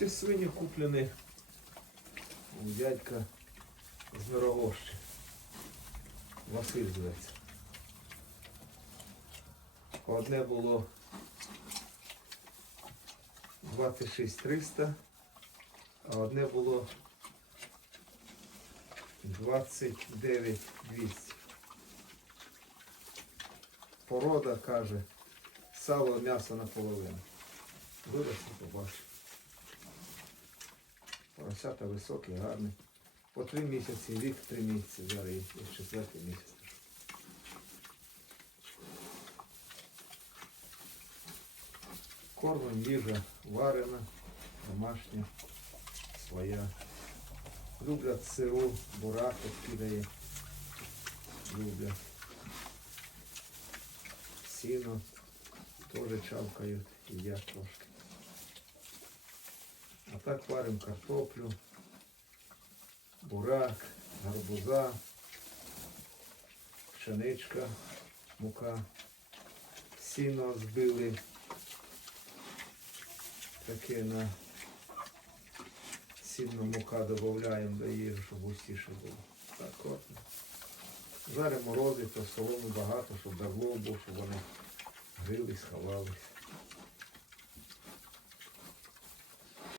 Ці свині куплені у дядька з Мирогощі. Василь зветься. Одне було 26 300, а одне було 29 200. Порода каже, сало, м'ясо наполовину. Виросте, побачиш. Поросята високі, гарні. По три місяці, рік три місяці, зараз є четвертий місяць. Кормом їжа варена, домашня, своя. Люблять сиру, бурак кидає. Люблять. Сіно теж чавкають, їдять трошки. Так варимо картоплю, бурак, гарбуза, пшеничка, мука, сіно збили. Таке на сильно мука додаємо до їжі, щоб густіше було. Так от. Жаримо морози, то соломи багато, щоб давло було, щоб вони грились, ховались.